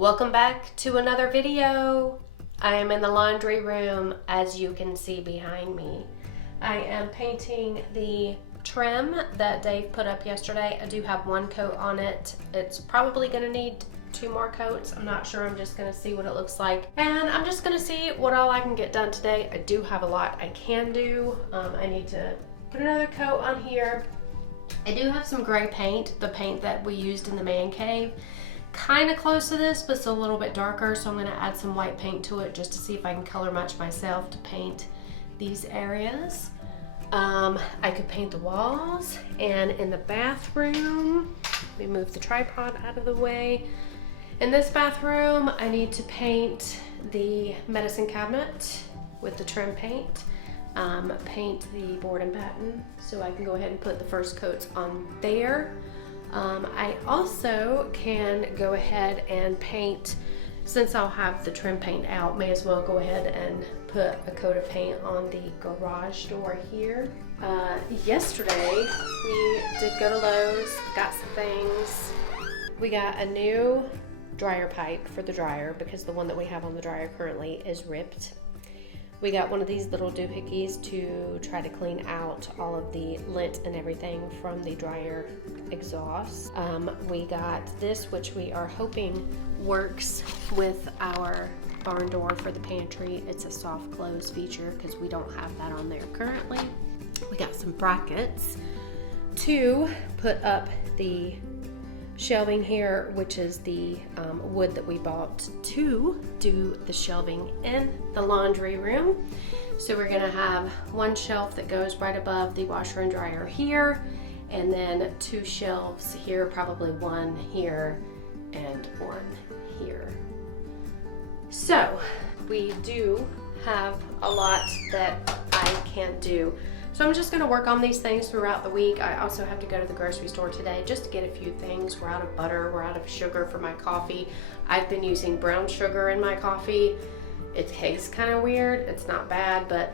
Welcome back to another video. I am in the laundry room, as you can see behind me. I am painting the trim that Dave put up yesterday. I do have one coat on it. It's probably gonna need 2 more coats. I'm not sure. I'm just gonna see what it looks like. And I'm just gonna see what all I can get done today. I do have a lot I can do. I need to put another coat on here. I do have some gray paint, the paint that we used in the man cave. Kind of close to this, but still a little bit darker, so I'm going to add some white paint to it just to see if I can color match myself to paint these areas. I could paint the walls, and in the bathroom, let me move the tripod out of the way. In this bathroom, I need to paint the medicine cabinet with the trim paint. Paint the board and batten so I can go ahead and put the first coats on there. I also can go ahead and paint, since I'll have the trim paint out, may as well go ahead and put a coat of paint on the garage door here. Yesterday we did go to Lowe's, got some things. We got a new dryer pipe for the dryer because the one that we have on the dryer currently is ripped. We got one of these little doohickeys to try to clean out all of the lint and everything from the dryer exhaust. We got this, which we are hoping works with our barn door for the pantry. It's a soft close feature because we don't have that on there currently. We got some brackets to put up the shelving here, which is the wood that we bought to do the shelving in the laundry room. So we're gonna have one shelf that goes right above the washer and dryer here, and then 2 shelves here, probably one here and one here. So we do have a lot that I can't do. So I'm just gonna work on these things throughout the week. I also have to go to the grocery store today just to get a few things. We're out of butter, we're out of sugar for my coffee. I've been using brown sugar in my coffee. It tastes kind of weird. It's not bad, but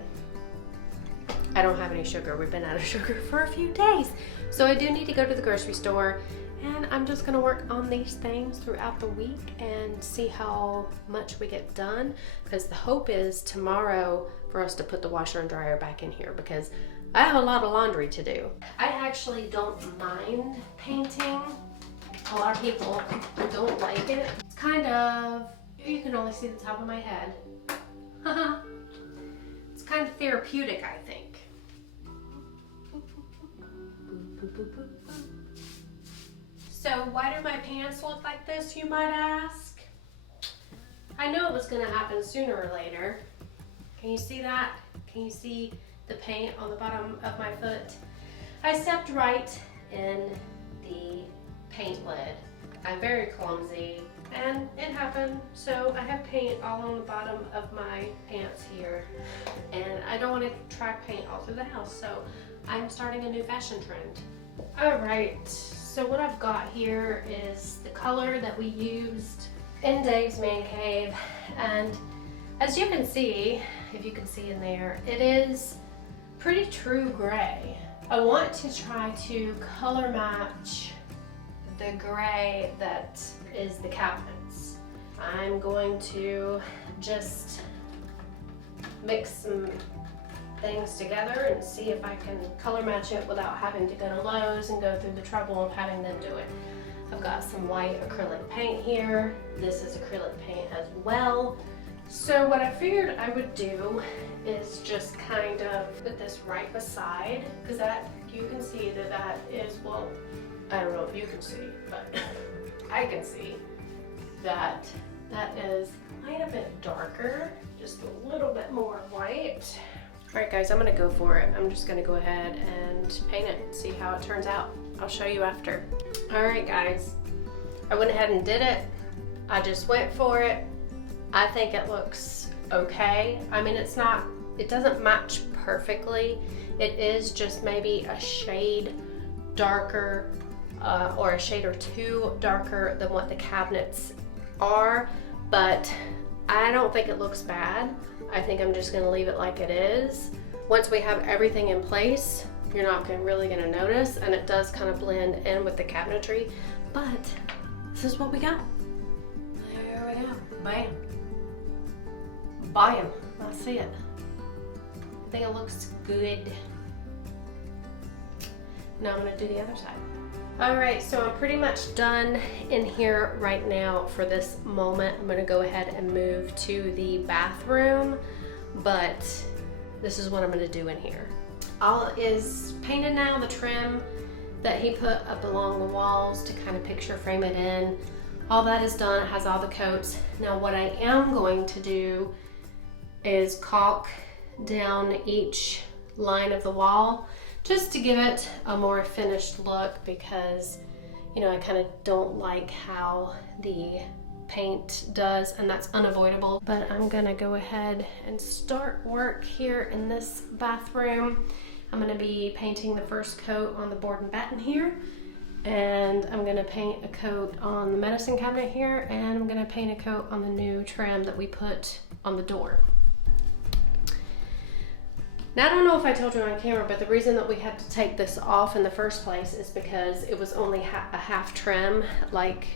I don't have any sugar. We've been out of sugar for a few days. So I do need to go to the grocery store, and I'm just gonna work on these things throughout the week and see how much we get done, because the hope is tomorrow for us to put the washer and dryer back in here because I have a lot of laundry to do. I actually don't mind painting. A lot of people don't like it. It's kind of, you can only see the top of my head. It's kind of therapeutic, I think. So why do my pants look like this, you might ask? I knew it was gonna happen sooner or later. Can you see that? Can you see the paint on the bottom of my foot? I stepped right in the paint lid. I'm very clumsy and it happened. So I have paint all on the bottom of my pants here, and I don't want to track paint all through the house, so I'm starting a new fashion trend. All right, so what I've got here is the color that we used in Dave's man cave, and as you can see, if you can see in there, it is pretty true gray. I want to try to color match the gray that is the cabinets. I'm going to just mix some things together and see if I can color match it without having to go to Lowe's and go through the trouble of having them do it. I've got some white acrylic paint here. This is acrylic paint as well. So what I figured I would do is just kind of put this right beside, because that, you can see that that is, well, I don't know if you can see, but I can see that that is quite a bit darker, just a little bit more white. All right guys, I'm gonna go for it. I'm just gonna go ahead and paint it and see how it turns out. I'll show you after. All right guys, I went ahead and did it. I just went for it. I think it looks okay. I mean, it's not, it doesn't match perfectly. It is just maybe a shade darker or a shade or 2 darker than what the cabinets are, but I don't think it looks bad. I think I'm just gonna leave it like it is. Once we have everything in place, you're not really gonna notice, and it does kind of blend in with the cabinetry, but this is what we got. There Volume. I see it. I think it looks good. Now I'm gonna do the other side. All right, so I'm pretty much done in here right now for this moment. I'm gonna go ahead and move to the bathroom, but this is what I'm gonna do in here. All is painted now, the trim that he put up along the walls to kind of picture frame it in. All that is done, it has all the coats. Now what I am going to do is caulk down each line of the wall just to give it a more finished look, because you know I kind of don't like how the paint does, and that's unavoidable. But I'm gonna go ahead and start work here in this bathroom. I'm gonna be painting the first coat on the board and batten here, and I'm gonna paint a coat on the medicine cabinet here, and I'm gonna paint a coat on the new trim that we put on the door. Now, I don't know if I told you on camera, but the reason that we had to take this off in the first place is because it was only a half trim, like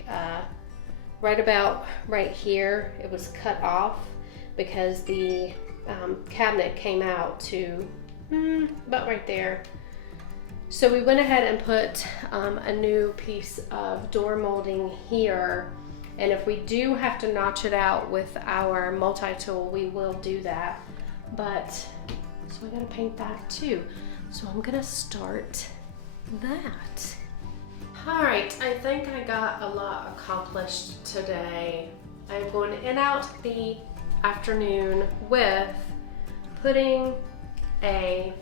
right about right here. It was cut off because the cabinet came out to about right there. So we went ahead and put a new piece of door molding here. And if we do have to notch it out with our multi-tool, we will do that. But so I gotta paint that too. So I'm gonna start that. All right, I think I got a lot accomplished today. I'm going to end out the afternoon with putting a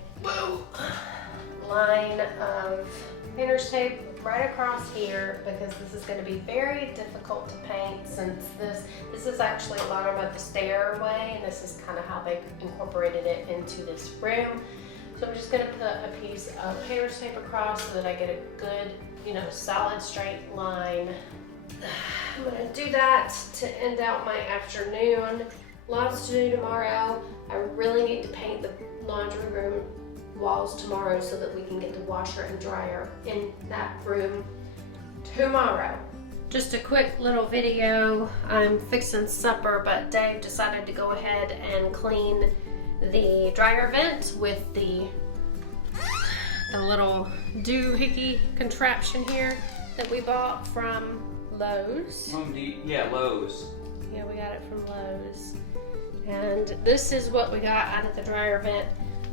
line of painter's tape right across here, because this is going to be very difficult to paint, since this is actually a bottom of the stairway, and this is kind of how they incorporated it into this room. So I'm just going to put a piece of painter's tape across so that I get a good, you know, solid straight line. I'm going to do that to end out my afternoon. Lots to do tomorrow. I really need to paint the laundry room walls tomorrow so that we can get the washer and dryer in that room tomorrow. Just a quick little video. I'm fixing supper, but Dave decided to go ahead and clean the dryer vent with the little doohickey contraption here that we bought from Lowe's. Yeah, Lowe's. Yeah, we got it from Lowe's. And this is what we got out of the dryer vent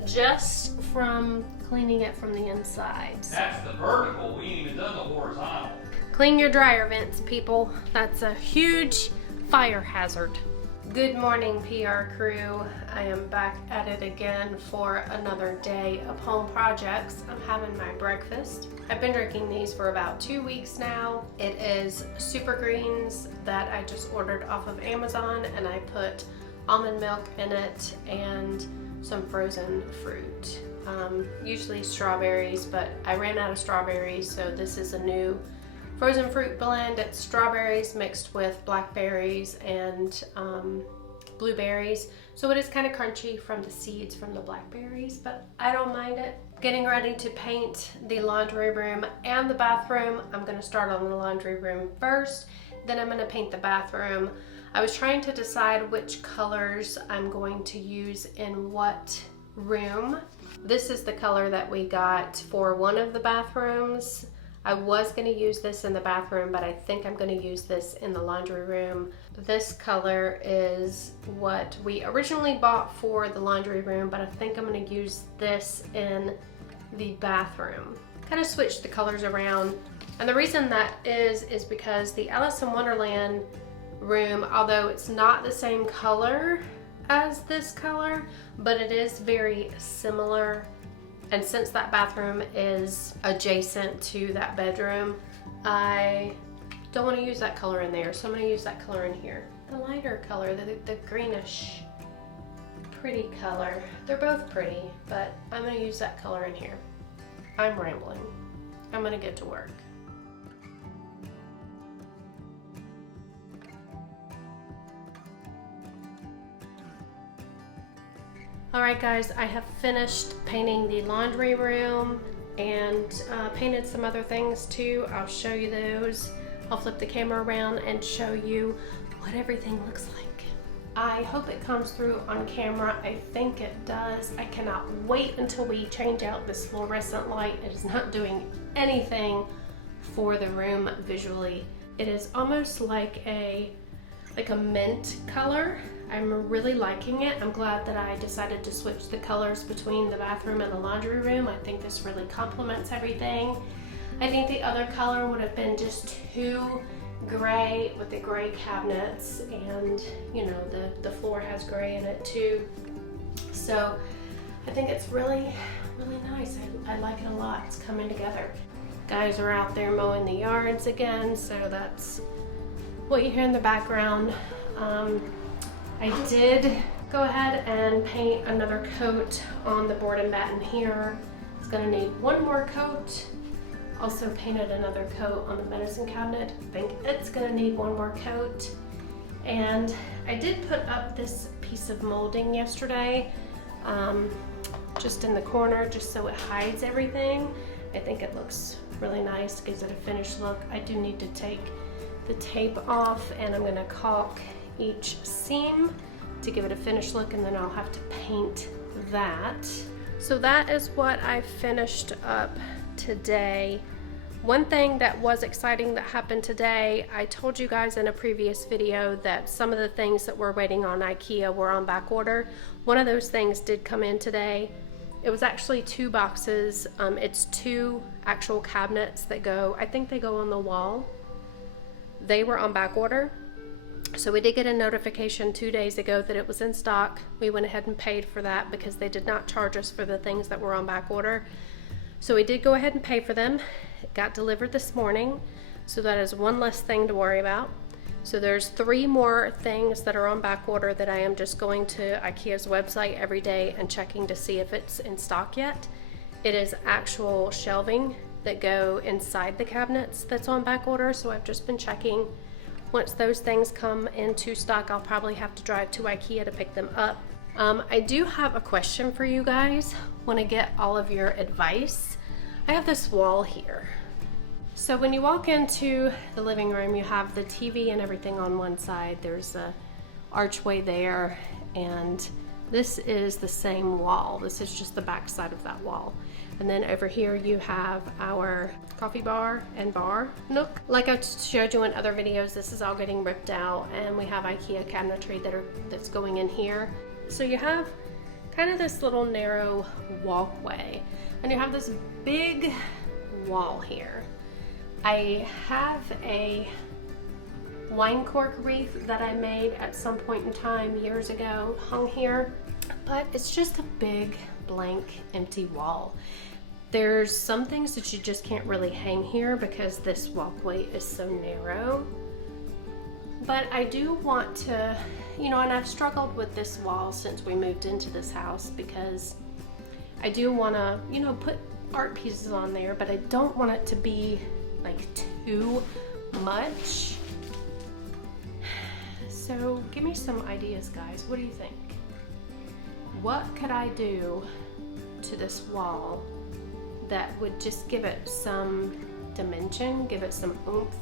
just from cleaning it from the inside. That's the vertical. We ain't even done the horizontal. Clean your dryer vents, people. That's a huge fire hazard. Good morning, PR crew. I am back at it again for another day of home projects. I'm having my breakfast. I've been drinking these for about 2 weeks now. It is Super Greens that I just ordered off of Amazon, and I put almond milk in it and some frozen fruit. Usually strawberries, but I ran out of strawberries, so this is a new frozen fruit blend. It's strawberries mixed with blackberries and blueberries. So it is kind of crunchy from the seeds from the blackberries, but I don't mind it. Getting ready to paint the laundry room and the bathroom. I'm gonna start on the laundry room first, then I'm gonna paint the bathroom. I was trying to decide which colors I'm going to use in what room. This is the color that we got for one of the bathrooms. I was going to use this in the bathroom, but I think I'm going to use this in the laundry room. This color is what we originally bought for the laundry room, but I think I'm going to use this in the bathroom. Kind of switch the colors around. And the reason that is because the Alice in Wonderland room, although it's not the same color as this color, but it is very similar. And since that bathroom is adjacent to that bedroom, I don't want to use that color in there, so I'm going to use that color in here. The lighter color, the greenish, pretty color. They're both pretty, but I'm going to use that color in here. I'm rambling. I'm going to get to work. Alright guys, I have finished painting the laundry room and painted some other things too. I'll show you those. I'll flip the camera around and show you what everything looks like. I hope it comes through on camera. I think it does. I cannot wait until we change out this fluorescent light. It is not doing anything for the room visually. It is almost like a mint color. I'm really liking it. I'm glad that I decided to switch the colors between the bathroom and the laundry room. I think this really complements everything. I think the other color would have been just too gray with the gray cabinets, and you know, the floor has gray in it too. So I think it's really nice. I like it a lot. It's coming together. Guys are out there mowing the yards again, so that's what you hear in the background. I did go ahead and paint another coat on the board and batten here. It's gonna need one more coat. Also painted another coat on the medicine cabinet. I think it's gonna need one more coat. And I did put up this piece of molding yesterday, just in the corner, just so it hides everything. I think it looks really nice, gives it a finished look. I do need to take the tape off, and I'm gonna caulk each seam to give it a finished look, and then I'll have to paint that. So that is what I finished up today. One thing that was exciting that happened today, I told you guys in a previous video that some of the things that we're waiting on IKEA were on back order. One of those things did come in today. It was actually 2 boxes. It's 2 actual cabinets that go, I think they go on the wall. They were on back order. So we did get a notification 2 days ago that it was in stock. We went ahead and paid for that because they did not charge us for the things that were on back order. So we did go ahead and pay for them. It got delivered this morning, so that is one less thing to worry about. So there's 3 more things that are on back order that I am just going to IKEA's website every day and checking to see if it's in stock yet. It is actual shelving that go inside the cabinets that's on back order, so I've just been checking. Once those things come into stock, I'll probably have to drive to IKEA to pick them up. I do have a question for you guys. Want to get all of your advice. I have this wall here. So when you walk into the living room, you have the TV and everything on one side. There's a archway there, and this is the same wall. This is just the back side of that wall. And then over here you have our coffee bar and bar nook. Like I showed you in other videos, this is all getting ripped out, and we have IKEA cabinetry that's going in here. So you have kind of this little narrow walkway, and you have this big wall here. I have a wine cork wreath that I made at some point in time years ago hung here, but it's just a big blank empty wall. There's some things that you just can't really hang here because this walkway is so narrow. But I do want to, you know, and I've struggled with this wall since we moved into this house because I do want to, you know, put art pieces on there, but I don't want it to be like too much. So give me some ideas, guys. What do you think? What could I do to this wall that would just give it some dimension, give it some oomph,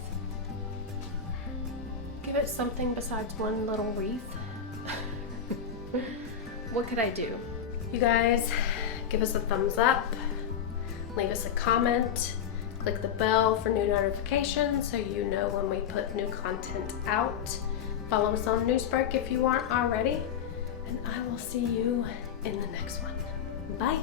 give it something besides one little wreath? What could I do? You guys, give us a thumbs up, leave us a comment, click the bell for new notifications so you know when we put new content out. Follow us on Newsbreak if you aren't already, and I will see you in the next one. Bye.